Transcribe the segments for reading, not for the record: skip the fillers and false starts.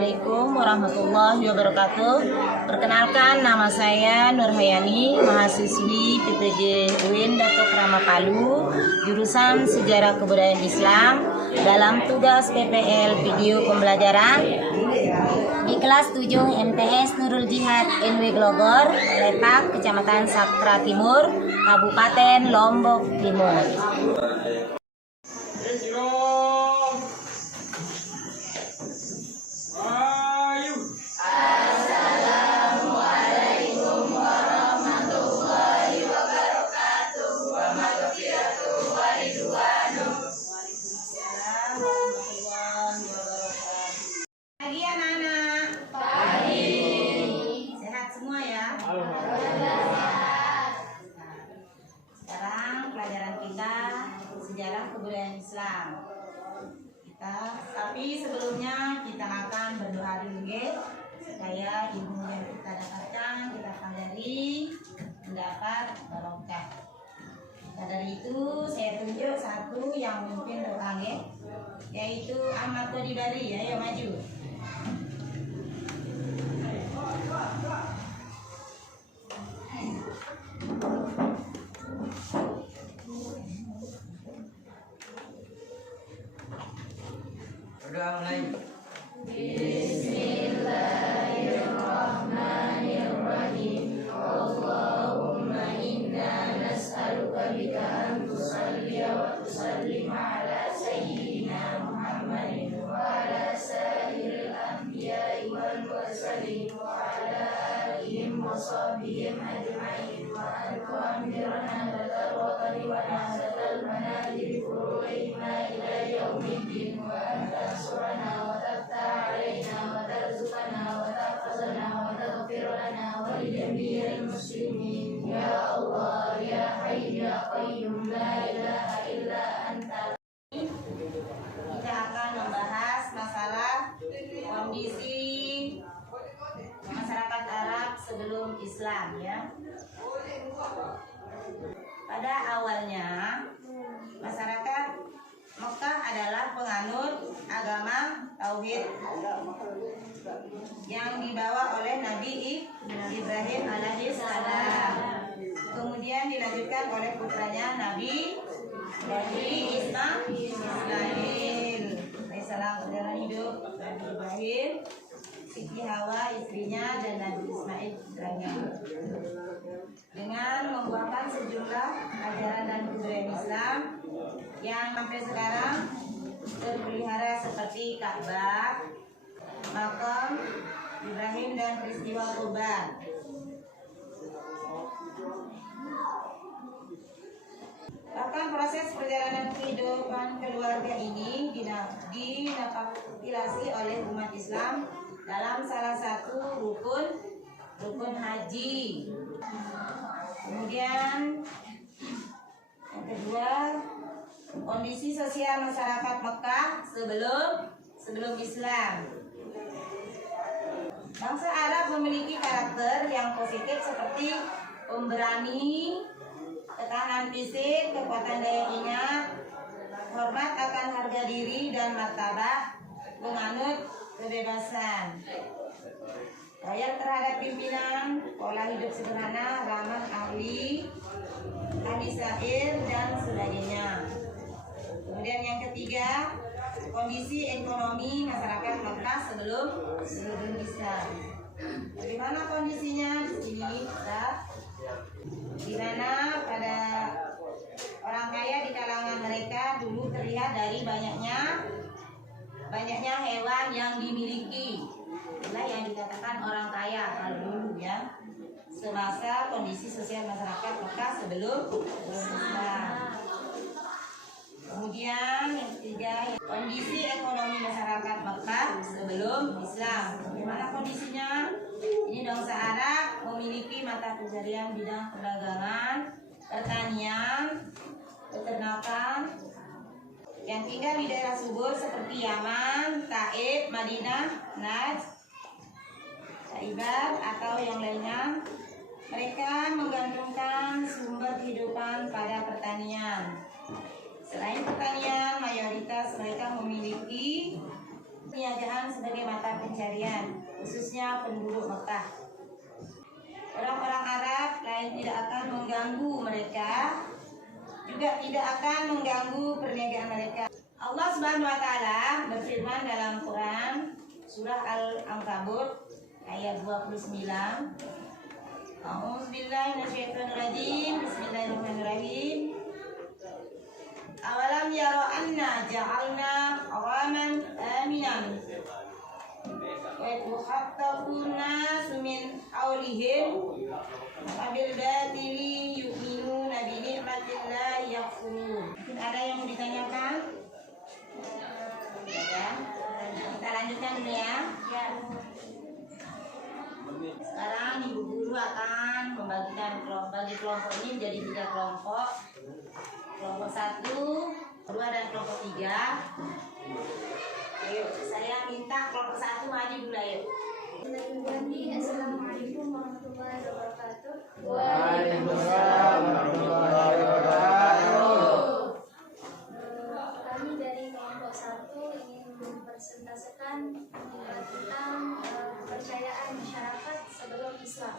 Assalamualaikum warahmatullahi wabarakatuh. Perkenalkan, nama saya Nurhayani, mahasiswi PTJ UIN Dato Krama Palu, jurusan Sejarah Kebudayaan Islam, dalam tugas PPL video pembelajaran di kelas 7 MTS Nurul Jihad NW Glogor, letak Kecamatan Sakra Timur, Kabupaten Lombok Timur. Pagi anak-anak. Pagi. Sehat semua ya? Sekarang pelajaran kita sejarah kebudayaan Islam. Tapi sebelumnya kita akan berdoa dulu ya, supaya ilmu yang kita dapatkan kita pelajari mendapat barokah. Nah, dari itu saya tunjuk satu yang memimpin doa ya, yaitu Ahmad Kodibari. Ayo maju. Berdoa mulai. Bismillahirrahmanirrahim. Allahumma inna nas'aluka bika an tusalli wa tusallim ala sayyidina Muhammadin wa ala sairil anbiya'i wal mursalin wa ala alihim wa sahbihim ajma'in wa an tu'amirana batal watani wa nahzatal manajir furu'ihna ila yaumiddin wa an tansurana wa taftah alaina wa tarzuqana wa tahfazana wa taghfir lana wa li jami'il muslimin ya Allah ya Hayy ya Qayyum la ilaha illa anta. Kita akan membahas masalah kondisi masyarakat Arab sebelum Islam ya. Pada awalnya masyarakat Mekah adalah penganut agama Tauhid yang dibawa oleh Nabi Ibrahim alaihissalam. Kemudian dilanjutkan oleh putranya Nabi Ismail alaihissalam. Perjalanan hidup Nabi Ibrahim, Siti Hawa istrinya, dan Nabi Ismail putranya, dengan membuahkan sejumlah ajaran dan kebudayaan Islam yang sampai sekarang terpelihara, seperti Ka'bah, makam Ibrahim, dan peristiwa Kurban. Bahkan proses perjalanan kehidupan keluarga ini dinapaktilasi oleh umat Islam dalam salah satu rukun haji. Kemudian yang kedua, kondisi sosial masyarakat Mekah sebelum Islam. Bangsa Arab memiliki karakter yang positif seperti pemberani, ketahanan fisik, kekuatan daya ingat, hormat akan harga diri dan martabat, menganut kebebasan, loyal terhadap pimpinan, pola hidup sederhana, ramah ahli, hadis syair, dan sebagainya. Kemudian yang ketiga, kondisi ekonomi masyarakat Mekah sebelum Islam. Bagaimana kondisinya? Di sini di mana pada orang kaya di kalangan mereka dulu terlihat dari banyaknya hewan yang dimiliki. Itulah yang dikatakan orang kaya kalau dulu ya, semasa kondisi sosial masyarakat Mekah sebelum Islam. Kemudian yang ketiga, kondisi ekonomi masyarakat Mekah sebelum Islam. Bagaimana kondisinya? Ini bangsa Arab memiliki mata pencarian bidang perdagangan, pertanian, peternakan, yang tinggal di daerah subur seperti Yaman, Taif, Madinah, Najd, Ta'ibat, atau yang lainnya. Mereka menggantungkan sumber kehidupan pada pertanian. Selain pertanian, mayoritas mereka memiliki perniagaan sebagai mata pencarian, khususnya penduduk Mekah. Orang-orang Arab lain tidak akan mengganggu mereka, juga tidak akan mengganggu perniagaan mereka. Allah Subhanahu wa taala berfirman dalam Quran surah Al-Ankabut ayat 29. A'udzubillahi minasyaitonirrajim. Bismillahirrahmanirrahim. Awalam yara anna ja'alna haraman aminan wa yatakhaffafu an-nasu min hawlihim abil batili yu'minuna bi ni'matillahi yakfurun. Mungkin ada yang mau ditanyakan? Ya. Kita lanjutkan dulu ya. Sekarang ibu guru akan membagikan bagi kelompok ini menjadi 3 kelompok. Kelompok 1, 2, dan kelompok 3. Ayo, saya minta kelompok 1 maju dulu ayo. Assalamualaikum warahmatullahi wabarakatuh. Waalaikumsalam warahmatullahi wabarakatuh. Kami dari kelompok 1 ingin mempresentasikan tentang kepercayaan masyarakat sebelum Islam.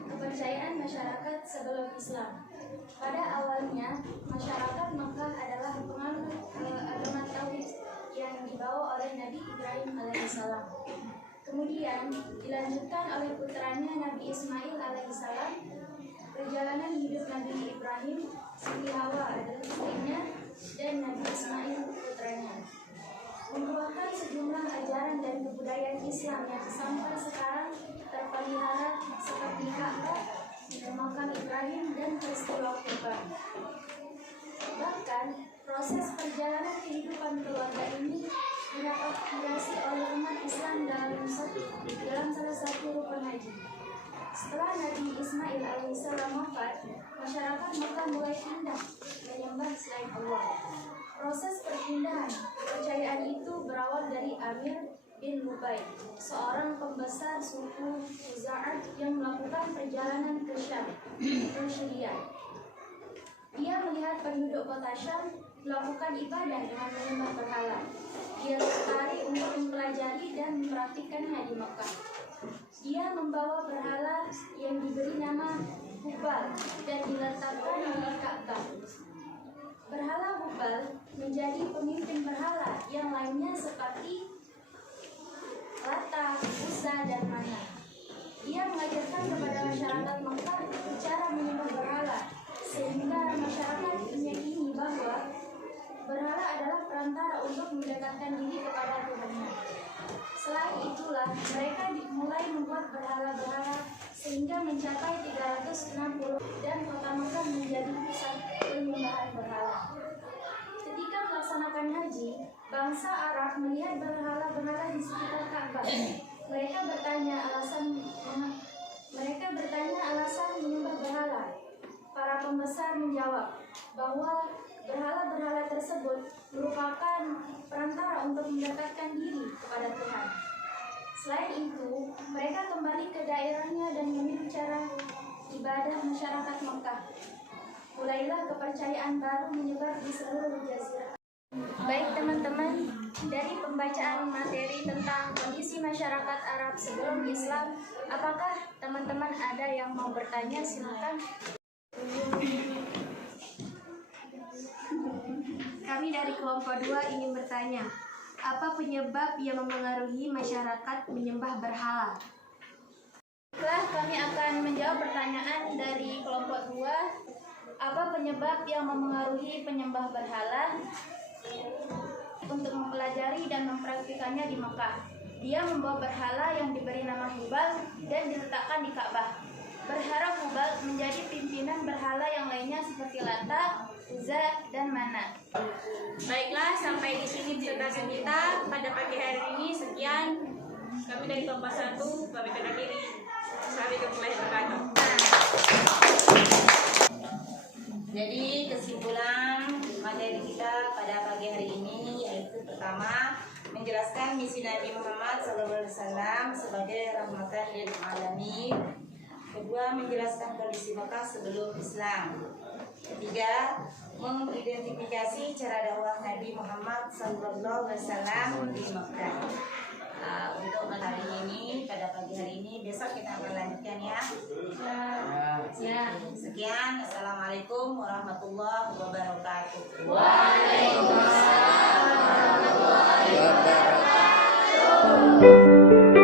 Kepercayaan masyarakat sebelum Islam. Pada awalnya, masyarakat Makkah adalah penganut agama Tauhid yang dibawa oleh Nabi Ibrahim alaihissalam. Kemudian dilanjutkan oleh putranya Nabi Ismail alaihissalam. Perjalanan hidup Nabi Ibrahim, Siti Hawa adalah istrinya, dan Nabi Ismail putranya, merupakan sejumlah ajaran dan kebudayaan Islam yang sampai sekarang terpelihara seperti Ka'bah, makam Ibrahim, dan peristiwa Kurban. Bahkan proses perjalanan kehidupan keluarga ini diadopsi oleh umat Islam dalam salah satu rukun haji. Setelah Nabi Ismail alaihissalam wafat, masyarakat Makkah mulai pindah menyembah selain Allah. Proses perpindahan kepercayaan itu berawal dari Amir bin Lubai, seorang pembesar suku Khuza'ah yang melakukan perjalanan ke Syam, Syria. Dia melihat penduduk kota Syam melakukan ibadah dengan menyembah berhala. Dia tertarik untuk mempelajari dan mempraktikkannya di Makkah. Dia membawa berhala yang diberi nama Hubal dan diletakkan di Ka'bah. Berhala Hubal menjadi pemimpin berhala yang lainnya seperti Lata, Uzza, dan Manat. Dia mengajarkan kepada masyarakat Makkah cara menyembah berhala, sehingga masyarakat meyakini bahwa berhala adalah perantara untuk mendekatkan diri kepada Tuhannya. Selain itulah, mereka mulai membuat berhala-berhala sehingga mencapai 360 dan kota Makkah menjadi pusat penyembahan berhala. Ketika melaksanakan haji, bangsa Arab melihat berhala-berhala di sekitar Ka'bah. Mereka bertanya alasan menyembah berhala. Para pembesar menjawab bahwa berhala-berhala tersebut merupakan perantara untuk mendekatkan diri kepada Tuhan. Selain itu, mereka kembali ke daerahnya dan meniru cara ibadah masyarakat Makkah. Mulailah kepercayaan baru menyebar di seluruh jazirah. Baik teman-teman, dari pembacaan materi tentang kondisi masyarakat Arab sebelum Islam, apakah teman-teman ada yang mau bertanya? Silakan. Kami dari kelompok 2 ingin bertanya, apa penyebab yang memengaruhi masyarakat menyembah berhala? Baiklah, kami akan menjawab pertanyaan dari kelompok 2. Apa penyebab yang memengaruhi penyembah berhala untuk mempelajari dan mempraktikannya di Makkah? Dia membawa berhala yang diberi nama Hubal dan diletakkan di Ka'bah. Berharap Hubal menjadi pimpinan berhala yang lainnya seperti Lata, Uzza, dan Manat. Baiklah, sampai di sini presentasi kita pada pagi hari ini. Sekian, kami dari kelompok 1, kami akhiri. Assalamualaikum warahmatullahi wabarakatuh. Jadi kesimpulan materi kita pada pagi hari ini yaitu pertama, menjelaskan misi Nabi Muhammad SAW sebagai rahmatan lil alamin. Kedua, menjelaskan kondisi Makkah sebelum Islam. Ketiga, mengidentifikasi cara dakwah Nabi Muhammad SAW di Mekah. Untuk hari ini, pada pagi hari ini, besok kita akan lanjutkan ya. Sekian, assalamualaikum warahmatullahi wabarakatuh. Waalaikumsalam warahmatullahi wabarakatuh.